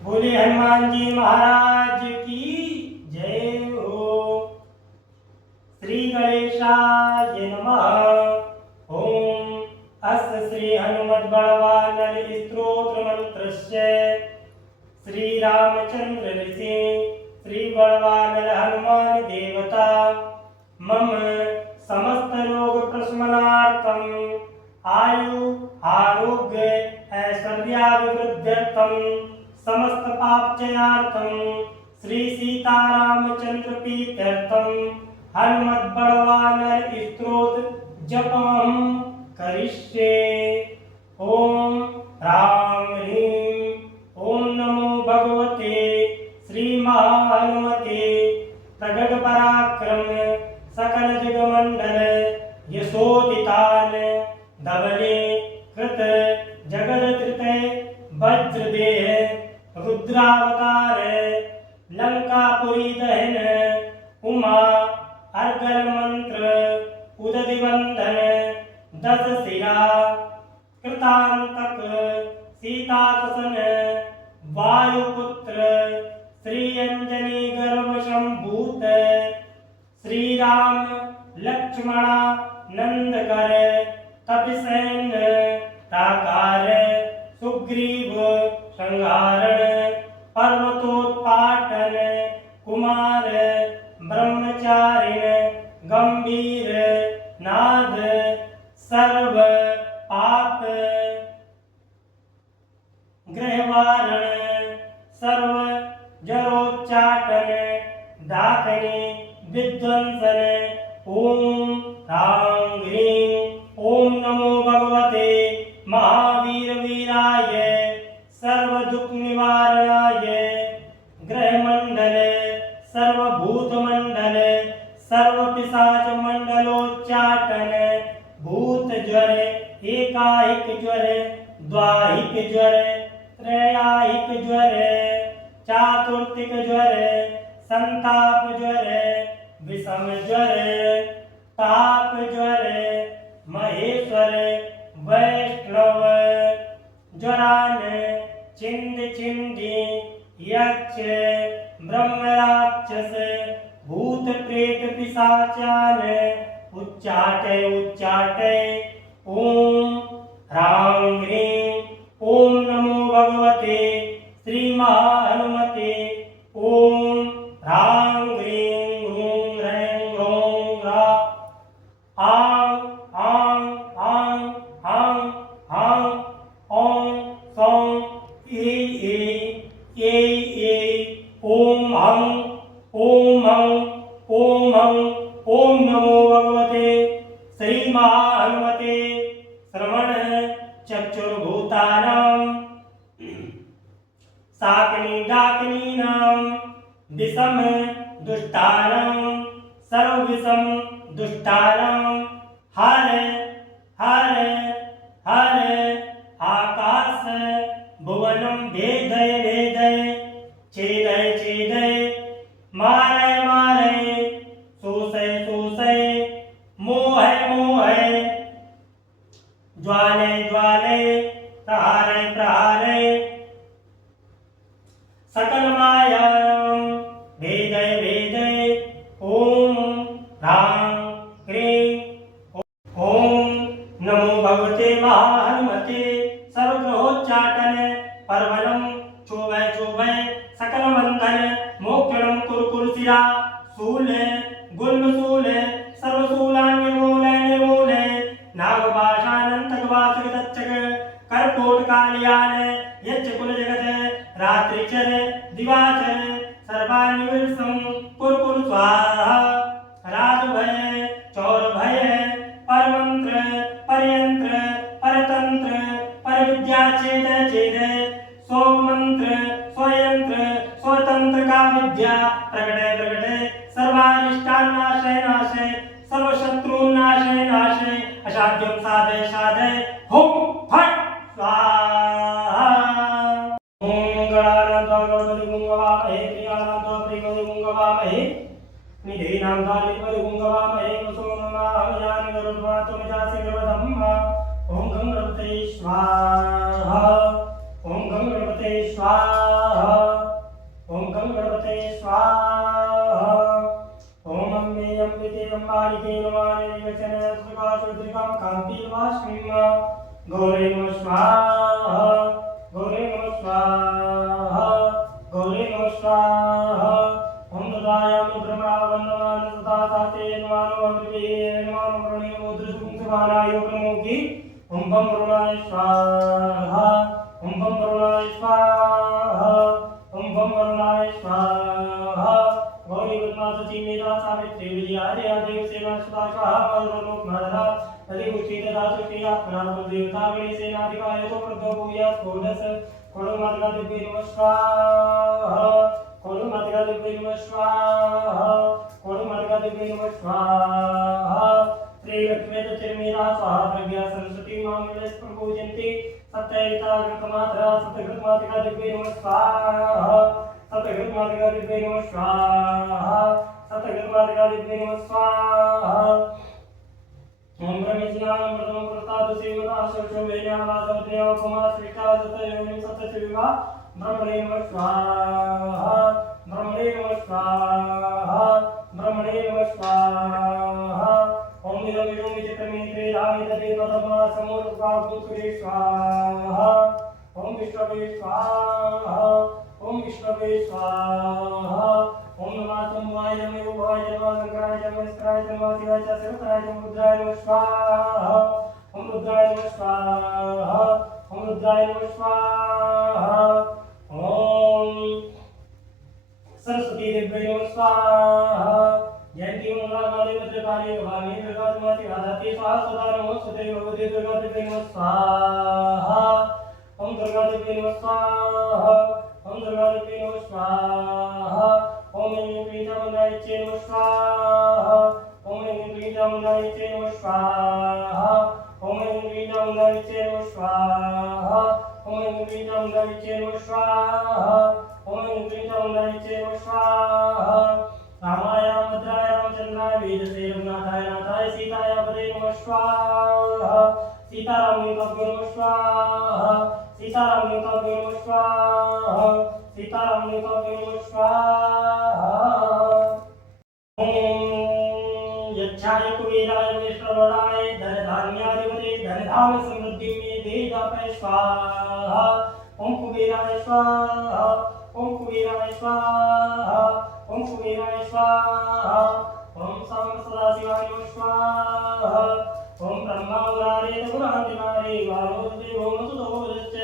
बोले हनुमान जी महाराज की जय हो। श्री गणेशाय नमः। ओम अस्य श्री हनुमद्बलवानर स्तोत्र मंत्रस्य श्री रामचंद्र ऋषि श्री बलवानर हनुमान देवता मम समस्त रोग प्रशमनार्थम आयु आरोग्य ऐश्वर्याभिवृद्ध्यर्थम समस्त पापचयार्थम श्री सीतारामचंद्र प्रीत्यर्थम हनुमद्बलवानर स्तोत्र जपम करिष्ये। ओम राम ह्रीं ओम नमो भगवते श्री महाहनुमते प्रगट पराक्रम सकल जगमंडल यशोदितान धवले कृत जगदत्रितय वज्रदेह रुद्रावतार लंकापुरी दहन उमा अर्गल मंत्र उदधिवंदन दस शिला कृतांतक सीता ससन वायुपुत्र श्री अंजनी गर्भ संभूत श्री राम लक्ष्मणा नंदकर तपसैन ताकार सुग्रीव संहारण पर्वतोत्पाटन कुमार ब्रह्मचारिण गंभीर नाद सर्व पाप गृहवारण सर्व जरोच्चाटन दाकने विध्वंसन। ओम राम ह्रीं ओम नमो भगवते महावीर वीराय सर्व दुख निवारणाय ग्रहमंडल सर्वभूत मंडल सर्व पिशाच मंडलोच्चाटन भूत ज्वर एकाहिक ज्वर द्वाहिक ज्वर त्रयाहिक ज्वर चातुर्थिक ज्वर संताप ज्वर विषम ज्वर ताप ज्वर महेश्वर वैष्णव ज्वरान चिंद चिंदी यक्ष ब्रह्म राक्षस भूत प्रेत पिशाचान उच्चाटय उच्चाटय। ओम राम ह्रीं ओम नमो भगवते श्री महाहनुमते ओम राम ह्रीं ह्रूं ह्रैं ह्रौं ह्रा आं आं आं आं आं ओं सौं ए ओम हं ओम हं ओम हं ओम नमो भगवते श्री महाहनुमते श्रवण चक्षुर्भूतानां साकनी डाकनीनां दिशम दुष्टानां सर्वविषम दुष्टानां हर हर हर आकाश भुवनं भेदय भेदय छेदय छेदय मारय मारय शोषय शोषय मोहय मोहय ज्वालय ज्वालय प्रहारय प्रहारय सकल मायां भेदय भेदय। ओम राम ह्रीं ओम नमो भगवते महाहनुमते सर्वग्रहोच्चाटन परवलं चोभय चोभय सकल बंधन मोक्षणं कुरु कुरु शिरा शूल गुल्म शूल सर्वशूलान् निर्मूल निर्मूल नागपाशानन्तकवासक तच्चक कर्कोट कालयान यच्च कुल जगत रात्रिचर दिवाचर सर्वान्निवृत्तं कुरु कुरु स्वाहा। राजभय चौरभय परमंत्र परयंत्र परतंत्र परविद्या छेद छेद सोमंत्र स्वयंत्र स्वतंत्र का विद्या प्रगटे प्रगटे सर्वानिष्टान् नाशय नाशय सर्वशत्रून्नाशय नाशय असाध्यं साधय साधय। हुम फट स्वाहा। ओम गणानां गणपति गुंगवामहे प्रियानां प्रियपति गुंगवामहे निधीनां धारिपति गुंगवामहे कुसुममाहं यानि गरुडमातुमजासि गर्वधम्मा। ओम गं गणपते स्वाहा ओम गं गणपते स्वाहा। स्वाहा ओम अम्बे अम्बिके अम्बालिके नमामि वचन सुखाशुद्रिकां कान्तिवास्मिं गौरे नमः स्वाहा गौरे नमः स्वाहा गौरे नमः स्वाहा ओम ददायामि ब्रह्मावन्दमान सदा साते नमानो अग्रवे नमानो वरुणे मुद्रसुकुंसमानाय प्रमोगी ओम बम वरुणाय स्वाहा ओम बम वरुणाय स्वाहा ओम बम वरुणाय स्वाहा गौरी पद्मा सची मेधा सावित्री विजया देव सेवा सदा स्वाहा मदलोक मदरा तदि उष्टी तदा सुष्टी आत्मना देवता गणे सेनाधिकाय तो प्रदो भूया स्फोटस कोडो मातृका दिव्य नमः स्वाहा कोडो मातृका दिव्य नमः स्वाहा कोडो मातृका दिव्य नमः स्वाहा त्रिलक्ष्मी चिरमेधा स्वाहा प्रज्ञा सरस्वती मामिलस प्रपूजन्ति सत्यैता कृतमात्रा सत्यकृतमातृका दिव्य नमः स्वाहा सत्यकृतमातृका दिव्य नमः स्वाहा सत्यकृतमातृका दिव्य नमः स्वाहा ओम ब्रह्मज्ञानं प्रथमं प्रसाद सेवता सर्वो वेदावासवत्रेव कुमार श्रेष्ठा सत्ययोनि सत्यशिवा ब्रह्मणे नमः स्वाहा ब्रह्मणे नमः स्वाहा ब्रह्मणे नमः स्वाहा ओम निरविष्णु विचित्रमेत्रे रामितदे पदमा समोरुपाभूतुरे स्वाहा ओम विष्णवे स्वाहा ओम विष्णवे स्वाहा ओम नमः तमवाय नमः उभाय नमः शंकराय नमः स्कराय नमः शिवाय च शिवतराय नमः रुद्राय नमः स्वाहा ओम रुद्राय नमः स्वाहा ओम रुद्राय नमः स्वाहा ओम सरस्वती देव्यै नमः स्वाहा जयंती मंगलाकाली भद्रकाली भवानी दुर्गा माति आदति स्वाहा सदा नमोस्तुते भगवती दुर्गा देव्यै नमः स्वाहा ओम दुर्गा देव्यै नमः स्वाहा ओम दुर्गा देव्यै नमः स्वाहा ओम ऐं क्लीं चामुण्डायै नमः स्वाहा ओम ऐं क्लीं चामुण्डायै नमः स्वाहा ओम ऐं क्लीं चामुण्डायै नमः स्वाहा ओम ऐं क्लीं चामुण्डायै नमः स्वाहा ओम ऐं क्लीं चामुण्डायै नमः स्वाहा रामाय भद्राय रामचंद्राय वेदसे रघुनाथाय नाथाय सीताय पदे नमः स्वाहा सीताराम देवताभ्यो नमः स्वाहा सीताराम देवताभ्यो नमः स्वाहा सीताराम देवताभ्यो नमः स्वाहा ओम यच्छाय कुबेराय वैष्णवाय धन धान्याधिपते धन धाम समृद्धि में दे जापय स्वाहा ओम कुबेराय स्वाहा ओम कुबेराय स्वाहा ओम कुबेराय स्वाहा ओम साम सदाशिवाय नमः स्वाहा ओम ब्रह्मा मुरारे गुरुहान्तिकारे वारोदे ओम सुतोदश्च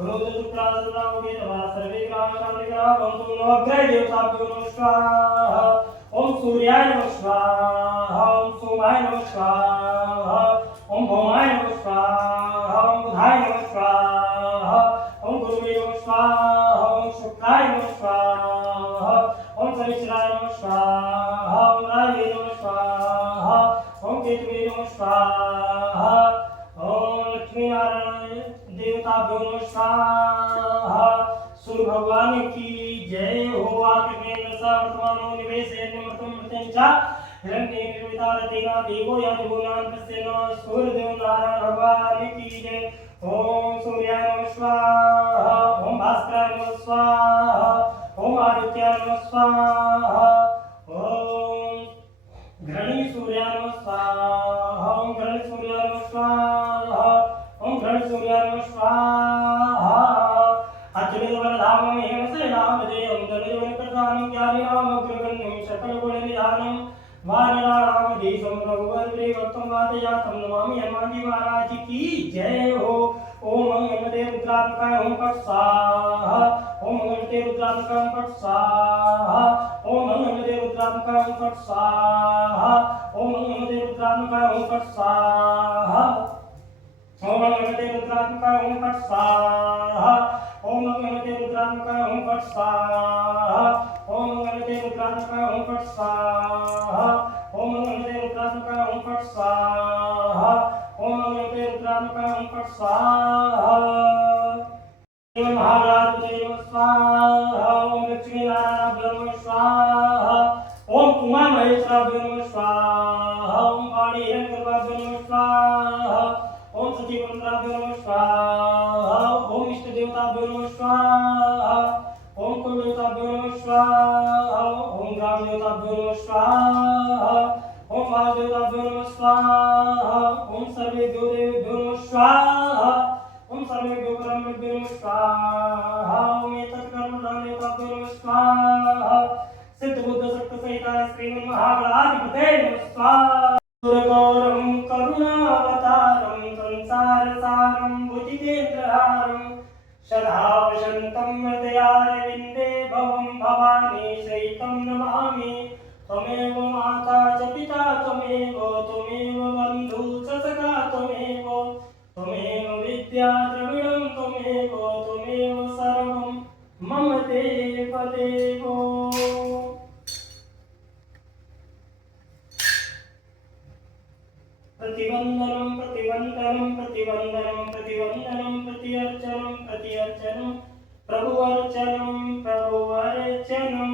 गुरुदुप्रासुरावगे तवा सर्वे ग्राम शांति ग्राम भवन्तु नवग्रह देवताभ्यो नमः स्वाहा ओम सूर्याय नमः स्वाहा ओम सोमाय नमः स्वाहा ओम भौमाय नमः स्वाहा ओम बुधाय नमः स्वाहा ओम गुरुवे नमः स्वाहा ओम शुक्राय नमः स्वाहा ओम शनिश्चराय नमः स्वाहा ओम राहवे नमः स्वाहा ओम केतवे नमः स्वाहा ओम लक्ष्मी नारायण देवताभ्यो नमः स्वाहा सूर्य भगवान की जय हो आकृतेन सा वर्तमानो निवेशेन मृतं मृत्यंचा हिरण्ये निर्वितारतेन देवो यादिगुणान् तस्य नमः सूर्यदेव नारायण भगवान की जय ओम सूर्याय नमः स्वाहा ओम भास्कराय नमः स्वाहा ओम आदित्याय नमः स्वाहा ओम घृणी सूर्याय नमः स्वाहा ओम घृणी सूर्याय नमः स्वाहा ओम घृणी सूर्याय नमः स्वाहा अच्युतवरधामं हेमसेनापदेयं दलयोनिप्रधानं ज्ञानिनामग्रगण्यं सकलगुणनिधानं वानराणामधीशं रघुवरप्रिय भक्तं वादयातं नमामि हनुमान जी महाराज की जय हो ओम मंगलते रुद्रात्मकाय ओम फट् स्वाहा ओम मंगलते रुद्रात्मकाय ओम फट् स्वाहा ओम मंगलते रुद्रात्मकाय ओम फट् स्वाहा ओम मंगलते रुद्रात्मकाय ओम फट् स्वाहा ओम मंगलते रुद्रात्मकाय ओम फट् स्वाहा ओम मंगलते रुद्रात्मकाय ओम फट् स्वाहा ओम मंगलते रुद्रात्मकाय ओम फट् स्वाहा ओम मंगलते रुद्रात्मकाय ओम फट् स्वाहा ओम मंगलते रुद्रात्मकाय ओम फट् स्वाहा ओम महागणाधिपतये नमः स्वाहा ओम लक्ष्मी नारायणाभ्यो नमः स्वाहा ओम उमा महेश्वराभ्यो नमः स्वाहा ओम पाणि हिरण्यगर्भाभ्यो नमः स्वाहा ओम सचिवंद्राभ्यो नमः स्वाहा ओम इष्ट देवताभ्यो नमः स्वाहा ओम कुलदेवताभ्यो नमः स्वाहा ओम ग्रामदेवताभ्यो नमः स्वाहा ओम महादेवताभ्यो नमः स्वाहा ओम सर्वेभ्यो देवेभ्यो नमः स्वाहा ओम सर्वेभ्यो ब्रह्मेभ्यो नमः स्वाहा ओम एतत्कर्मधामदेवताभ्यो नमः स्वाहा सिद्ध बुद्ध सत्य सहिताय श्रीमन्महागणाधिपतये नमः स्वाहा गौरं करुणावतारं संसारसारं भुजगेन्द्रहारं सदा वसन्तं हृदयारविन्दे भवं भवानी सहितं नमामि त्वमेव माता च पिता त्वमेव बन्धु च सखा त्वमेव विद्या द्रविणं त्वमेव सर्वं मम देवदेवो प्रतिवंदनं प्रतिवंदनं प्रतिवंदनं प्रतिवंदनं प्रतिअर्चनं प्रतिअर्चनं प्रभुअर्चनं प्रभुअर्चनं